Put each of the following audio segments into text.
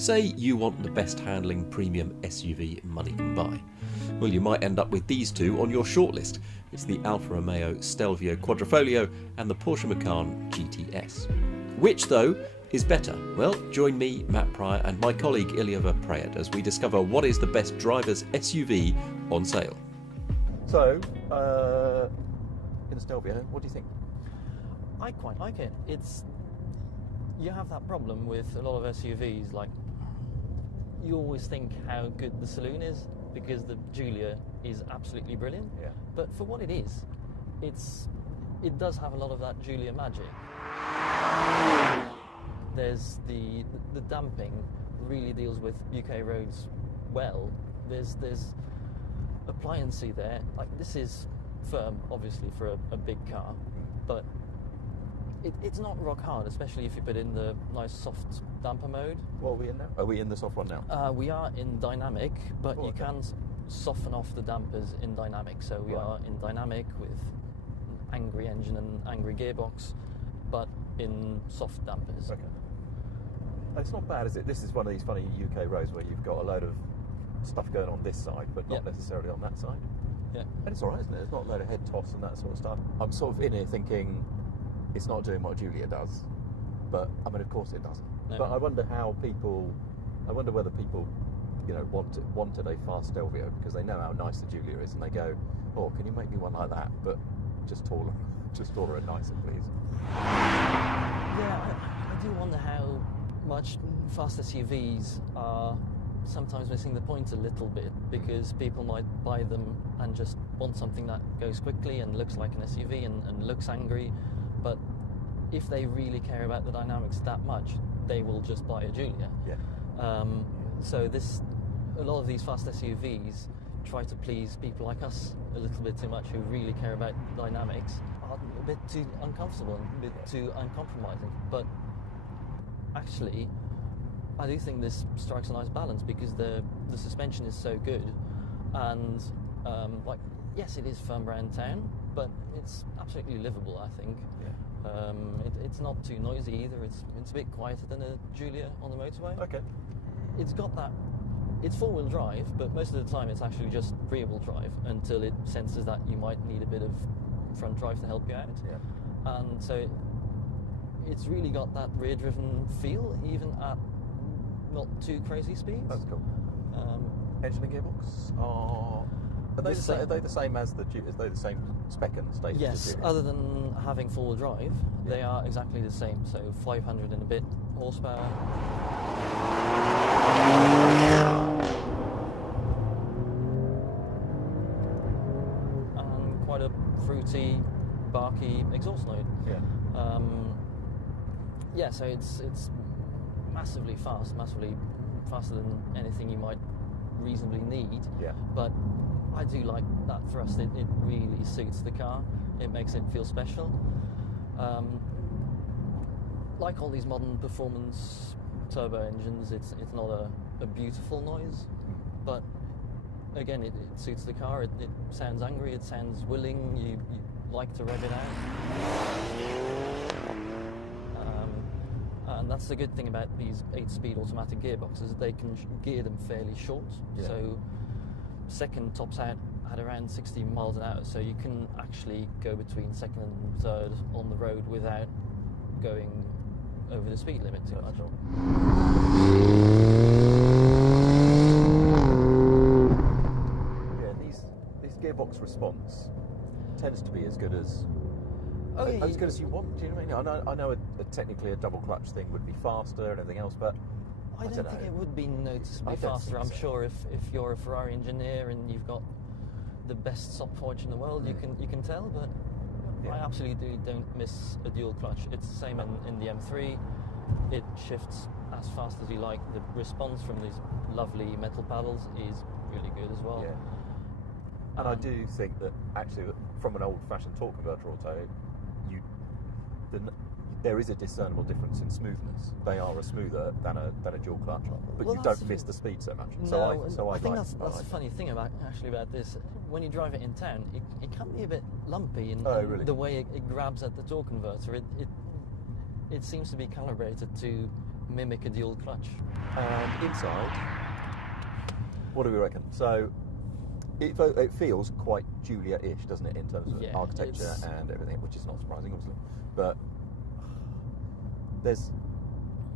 Say you want the best handling premium SUV money can buy. Well, you might end up with these two on your shortlist. It's the Alfa Romeo Stelvio Quadrifoglio and the Porsche Macan GTS. Which, though, is better? Well, join me, Matt Pryor, and my colleague Ilyova Prayat as we discover what is the best driver's SUV on sale. So, in the Stelvio, what do you think? I quite like it. You have that problem with a lot of SUVs, like you always think how good the saloon is because the Giulia is absolutely brilliant. Yeah. But for what it is, it does have a lot of that Giulia magic. There's the damping really deals with UK roads well. There's appliancy there. Like, this is firm, obviously, for a big car, but it's not rock hard, especially if you put in the nice soft damper mode. What are we in now? Are we in the soft one now? We are in dynamic, but you can soften off the dampers in dynamic. So we are in dynamic with angry engine and angry gearbox, but in soft dampers. Okay. It's not bad, is it? This is one of these funny UK roads where you've got a load of stuff going on this side, but not necessarily on that side. Yeah. And it's all right, isn't it? It's not a load of head toss and that sort of stuff. I'm sort of in here thinking it's not doing what Giulia does, but I mean, of course it doesn't. No. But I wonder whether people, wanted a fast Stelvio because they know how nice the Giulia is, and they go, "Oh, can you make me one like that, but just taller and nicer, please?" Yeah, I do wonder how much fast SUVs are sometimes missing the point a little bit, because people might buy them and just want something that goes quickly and looks like an SUV and looks angry. But if they really care about the dynamics that much, they will just buy a Giulia. Yeah. So a lot of these fast SUVs try to please people like us a little bit too much, who really care about dynamics, are a bit too uncomfortable and a bit too uncompromising. But actually, I do think this strikes a nice balance, because the suspension is so good, and yes, it is firm around town, but it's absolutely livable, I think. Yeah. It's not too noisy either. It's a bit quieter than a Giulia on the motorway. Okay. It's got that. It's four-wheel drive, but most of the time it's actually just rear-wheel drive until it senses that you might need a bit of front drive to help you out. Yeah. And so it's really got that rear-driven feel, even at not too crazy speeds. That's cool. Engine and gearbox are they the same as the Giulia? Are they the same spec and stage? Yes, other than having four-wheel drive, they are exactly the same. So 500 and a bit horsepower. And quite a fruity, barky exhaust note. Yeah. So it's massively faster than anything you might reasonably need. Yeah. But I do like that thrust. It really suits the car. It makes it feel special. Like all these modern performance turbo engines, it's not a beautiful noise, but again, it suits the car. It sounds angry, it sounds willing, you like to rev it out. And that's the good thing about these 8-speed automatic gearboxes, they can gear them fairly short. Yeah. So second tops out at around 60 miles an hour, so you can actually go between second and third on the road without going over the speed limit too much. Yeah, these gearbox response tends to be as good as as good as you want. Do you know what I mean? I know technically a double clutch thing would be faster and everything else, but I don't think it would be noticeably faster. I'm sure if you're a Ferrari engineer and you've got the best stopwatch in the world, you can tell. But I absolutely don't miss a dual clutch. It's the same in the M3. It shifts as fast as you like. The response from these lovely metal paddles is really good as well. Yeah. And I do think that actually, from an old-fashioned torque converter auto, there is a discernible difference in smoothness. They are smoother than a dual clutch, but you don't miss the speed so much. I think that's the funny thing about this. When you drive it in town, it can be a bit lumpy in really? the way it grabs at the torque converter. It seems to be calibrated to mimic a dual clutch. And inside, what do we reckon? So it feels quite Giulia-ish, doesn't it, in terms of architecture and everything, which is not surprising, obviously. But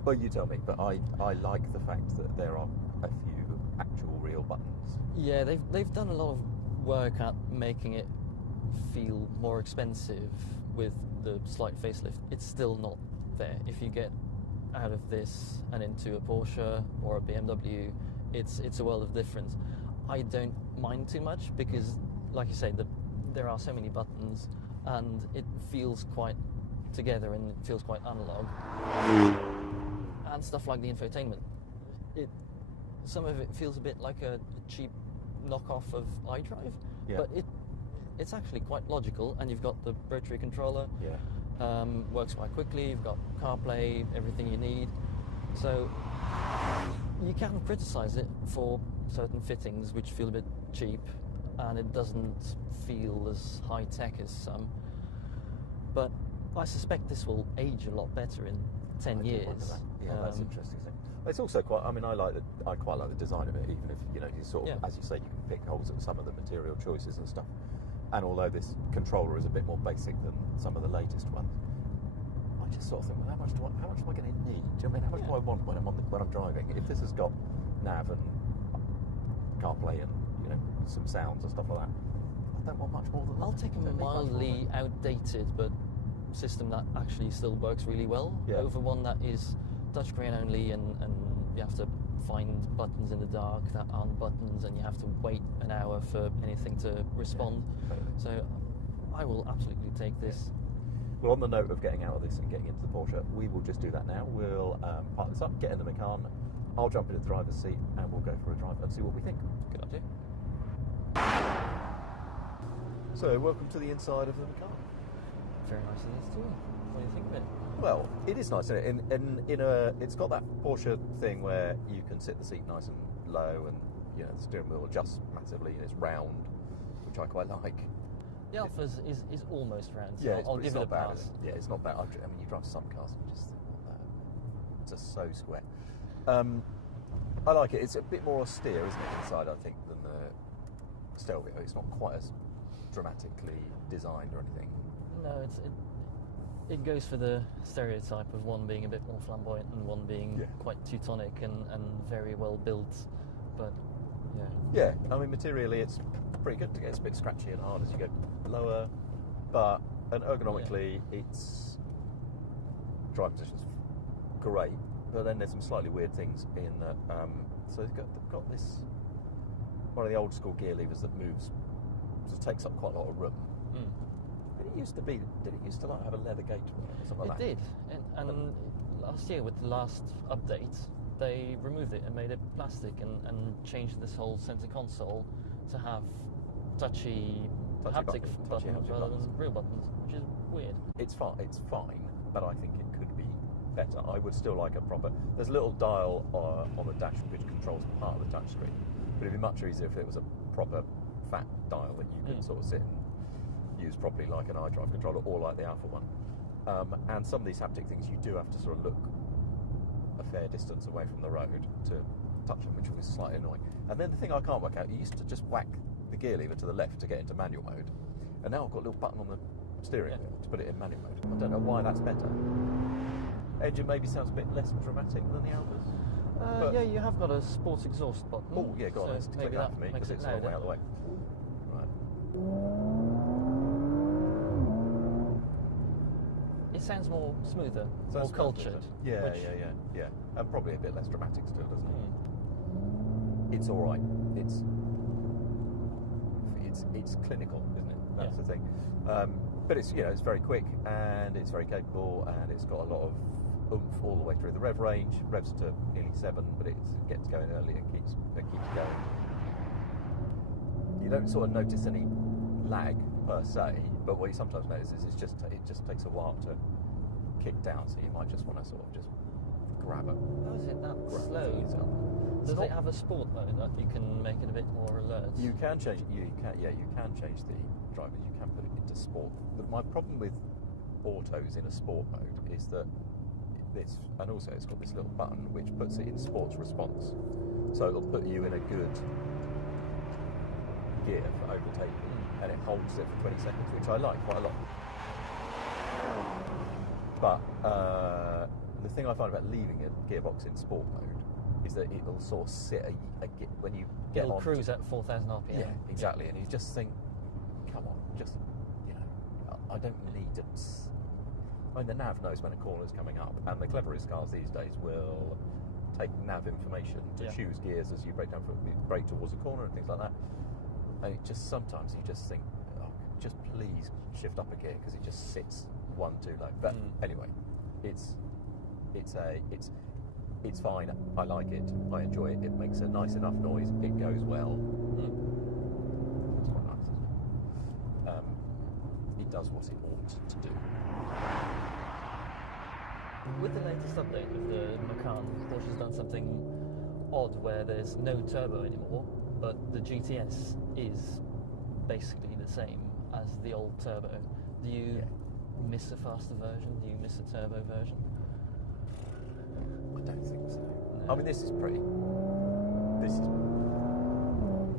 well, you tell me, but I like the fact that there are a few actual real buttons. Yeah, they've done a lot of work at making it feel more expensive with the slight facelift. It's still not there. If you get out of this and into a Porsche or a BMW, it's a world of difference. I don't mind too much because, like you say, there are so many buttons and it feels quite together and it feels quite analog. And stuff like the infotainment, some of it feels a bit like a cheap knockoff of iDrive, but it's actually quite logical. And you've got the rotary controller, works quite quickly. You've got CarPlay, everything you need. So you can criticize it for certain fittings which feel a bit cheap, and it doesn't feel as high tech as some. But I suspect this will age a lot better in 10 years. Yeah, that's interesting. It's also quite. I mean, I quite like the design of it, even if you sort of, as you say, you can pick holes at some of the material choices and stuff. And although this controller is a bit more basic than some of the latest ones, I just sort of think, well, how much am I going to need? Do you know what I mean? How much do I want when I'm driving? If this has got nav and CarPlay and some sounds and stuff like that, I don't want much more than that. I'll take a mildly outdated but system that actually still works really well over one that is touchscreen only, and you have to find buttons in the dark that aren't buttons, and you have to wait an hour for anything to respond. So I will absolutely take this. Well, on the note of getting out of this and getting into the Porsche, we will just do that now. We'll park this up, get in the Macan, I'll jump into the driver's seat and we'll go for a drive and see what we think. Good idea. So, welcome to the inside of the Macan. Very nice in this too. What do you think of it? Well, it is nice, isn't it? It's got that Porsche thing where you can sit the seat nice and low, and the steering wheel adjusts massively, and it's round, which I quite like. The Alpha is almost round, so yeah, I'll give it a pass. Yeah, it's not bad. I mean, you drive some cars and you just think, it's just so square. I like it. It's a bit more austere, isn't it, inside, I think, than the Stelvio. It's not quite as dramatically designed or anything. No, it goes for the stereotype of one being a bit more flamboyant and one being quite Teutonic and very well built, but yeah, I mean, materially it's pretty good. It's a bit scratchy and hard as you go lower, and ergonomically its driving position's great, but then there's some slightly weird things in that. So they've got this one of the old school gear levers that moves, just takes up quite a lot of room. It used to be. Did it used to have a leather gate or something like that? It did, and last year with the last update, they removed it and made it plastic and changed this whole center console to have touchy haptic buttons rather than real buttons, which is weird. It's fine, but I think it could be better. I would still like a proper. There's a little dial on the dash which controls part of the touchscreen, but it'd be much easier if it was a proper fat dial that you could sort of sit and use properly, like an iDrive controller or like the Alpha one. And some of these haptic things you do have to sort of look a fair distance away from the road to touch them, which was slightly annoying. And then the thing I can't work out, you used to just whack the gear lever to the left to get into manual mode, and now I've got a little button on the steering wheel to put it in manual mode. I don't know why that's better. Engine maybe sounds a bit less dramatic than the Alphas. Yeah, you have got a sports exhaust button. Oh yeah, go on, let's click that for me because it's a long way out of the way. Right. It sounds more smoother, more cultured. Yeah, and probably a bit less dramatic still, doesn't it? It's all right. It's clinical, isn't it? That's the thing. But it's it's very quick and it's very capable and it's got a lot of oomph all the way through the rev range. Revs to nearly 7, but it gets going early and keeps going. You don't sort of notice any lag per se, but what you sometimes notice is it just takes a while to kick down, so you might just want to sort of just grab it. How is it that slow? Does it have a sport mode that you can make it a bit more alert? You can change it. You can change the drivers. You can put it into sport. But my problem with autos in a sport mode is that this, and also it's got this little button which puts it in sports response, so it'll put you in a good gear for overtaking, and it holds it for 20 seconds, which I like quite a lot. But the thing I find about leaving a gearbox in sport mode is that it'll sort of sit when you get It'll on cruise at 4,000 RPM. Yeah, exactly. And you just think, come on, just, I don't need to. I mean, the nav knows when a corner's coming up, and the cleverest cars these days will take nav information to choose gears as you brake towards a corner and things like that. And it just, sometimes you just think, oh, just please shift up a gear, because it just sits one too low. But anyway, it's fine. I like it. I enjoy it. It makes a nice enough noise. It goes well. It's quite nice, isn't it? It does what it ought to do. With the latest update of the Macan, Porsche's done something odd where there's no turbo anymore, but the GTS is basically the same as the old turbo. Do you miss a faster version? Do you miss a turbo version? I don't think so. No. I mean,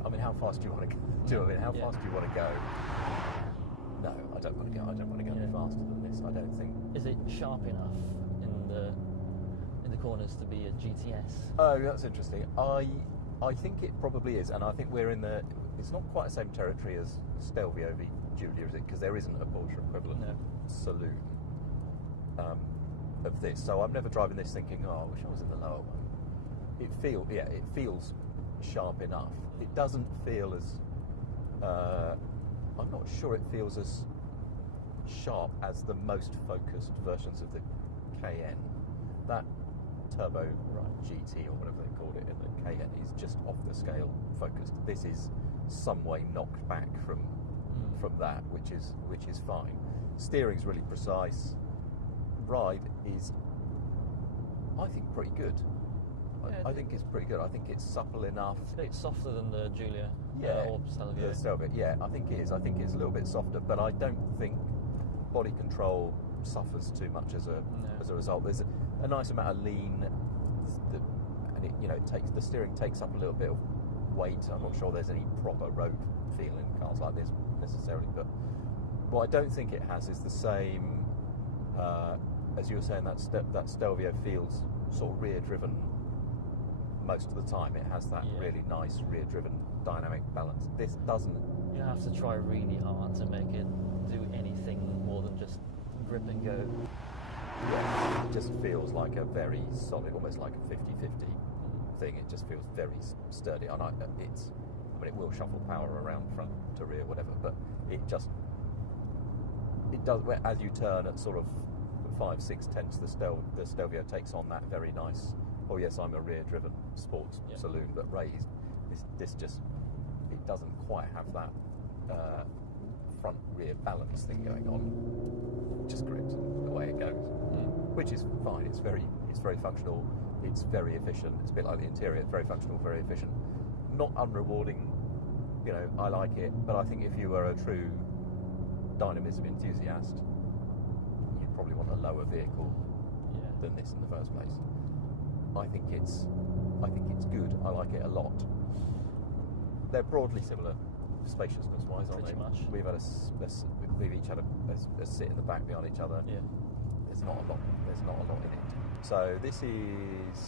I mean, how fast do you want to go? How fast do you want to go? No, I don't want to go. I don't want to go any faster than this. I don't think. Is it sharp enough in the corners to be a GTS? Oh, that's interesting. I think it probably is, and I think we're in the. It's not quite the same territory as Stelvio v Giulia, is it? Because there isn't a Porsche equivalent saloon of this. So I'm never driving this thinking, oh, I wish I was in the lower one. It feels sharp enough. It doesn't feel as. I'm not sure it feels as sharp as the most focused versions of the Cayenne. That Turbo GT or whatever they called it in the Cayenne is just off the scale focused. This is some way knocked back from that, which is fine. Steering's really precise. Ride is, I think, pretty good. I think it's pretty good. I think it's supple enough. It's a bit softer than the Giulia or Stelvio. The Stelvio, yeah, I think it is. I think it's a little bit softer, but I don't think body control suffers too much as a result. There's a nice amount of lean, and the steering takes up a little bit of weight. I'm not sure there's any proper road feel in cars like this necessarily, but what I don't think it has is the same. As you were saying, that Stelvio feels sort of rear-driven most of the time. It has that really nice rear-driven dynamic balance. This doesn't. You have to try really hard to make it do anything more than just grip and go. Yeah, it just feels like a very solid, almost like a 50-50 thing. It just feels very sturdy. And it will shuffle power around front to rear, whatever, but it does, as you turn at sort of 5-6 tenths, the Stelvio takes on that very nice, oh yes, I'm a rear-driven sports saloon, but raised. This just, it doesn't quite have that front-rear balance thing going on. It just grips the way it goes, which is fine. It's very functional. It's very efficient. It's a bit like the interior. It's very functional, very efficient. Not unrewarding. I like it, but I think if you were a true dynamism enthusiast, you'd probably want a lower vehicle than this in the first place. I think it's good. I like it a lot. They're broadly similar, spaciousness-wise, aren't they? Pretty much. We've each had a sit in the back behind each other. Yeah. There's not a lot in it. So this is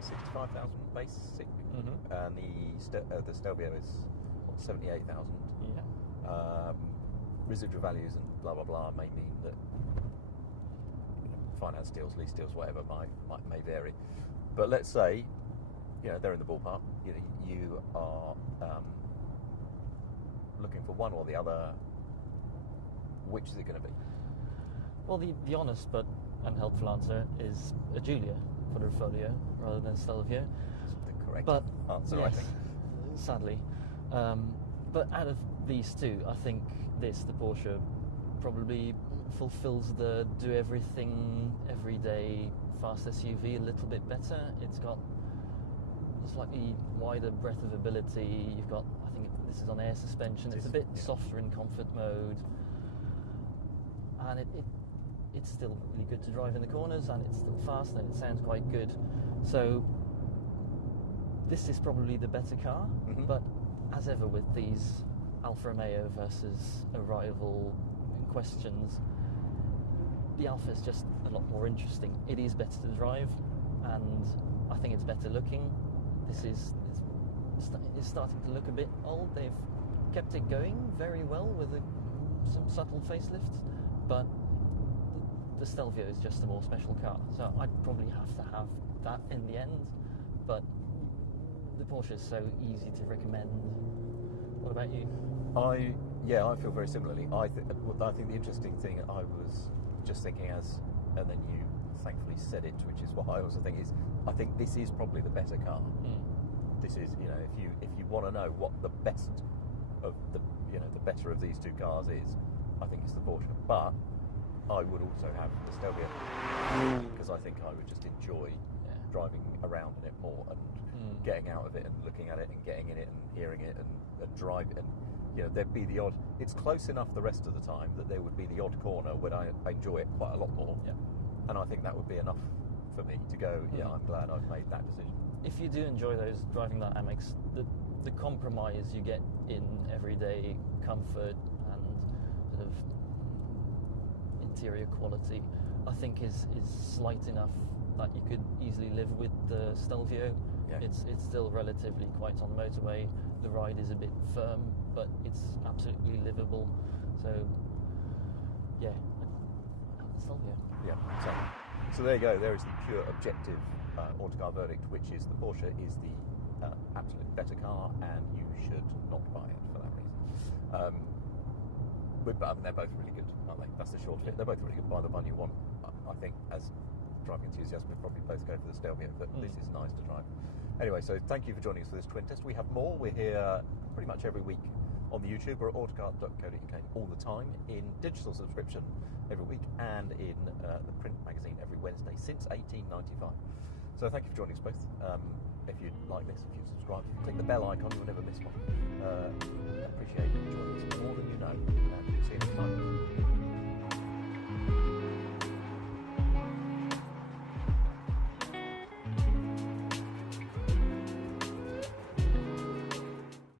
65,000 basic, and the Stelvio is 78,000. Yeah. Residual values and blah blah blah may mean that finance deals, lease deals, whatever may vary. But let's say they're in the ballpark. You are looking for one or the other. Which is it going to be? Well, the honest but unhelpful answer is a Giulia Quadrifoglio rather than Stelvio. That's the correct answer, yes, I think. Sadly. But out of these two, I think the Porsche probably fulfills the do everything every day fast SUV a little bit better. It's got a slightly wider breadth of ability. You've got, I think this is on air suspension. It's a bit softer in comfort mode, and it's still really good to drive in the corners, and it's still fast, and it sounds quite good. So this is probably the better car, but as ever with these Alfa Romeo versus a rival questions, the Alfa is just a lot more interesting. It is better to drive, and I think it's better looking. It's starting to look a bit old. They've kept it going very well with some subtle facelifts, but the Stelvio is just a more special car. So I'd probably have to have that in the end, but the Porsche is so easy to recommend. What about you? I feel very similarly. I think the interesting thing I was just thinking and then you thankfully said it, which is what I also think is, I think this is probably the better car. This is, if you want to know what the best of the better of these two cars is, I think it's the Porsche. But I would also have the Stelvio because I think I would just enjoy driving around in it more and getting out of it and looking at it and getting in it and hearing it and driving. And there'd be the odd. It's close enough the rest of the time that there would be the odd corner where I enjoy it quite a lot more. Yeah. And I think that would be enough for me to go. Yeah, I'm glad I've made that decision. If you do enjoy those driving dynamics, the compromise you get in everyday comfort and sort of interior quality, I think is slight enough that you could easily live with the Stelvio. Yeah. It's still relatively quiet on the motorway. The ride is a bit firm, but it's absolutely livable. So, yeah, the Stelvio. Yeah. So there you go. There is the pure objective autocar verdict, which is the Porsche is the absolute better car, and you should not buy it for that reason. But they're both really good, aren't they? That's the short of it. They're both really good. Buy the one you want. I think as driving enthusiasts, we'd probably both go for the Stelvio, but this is nice to drive. Anyway, so thank you for joining us for this twin test. We have more. We're here pretty much every week on the YouTube. We're at autocar.co.uk all the time, in digital subscription every week, and in the print magazine every Wednesday since 1895. So thank you for joining us both. If you like this, if you subscribe, click the bell icon, you'll never miss one. Appreciate you joining us more than you know, and see you next time.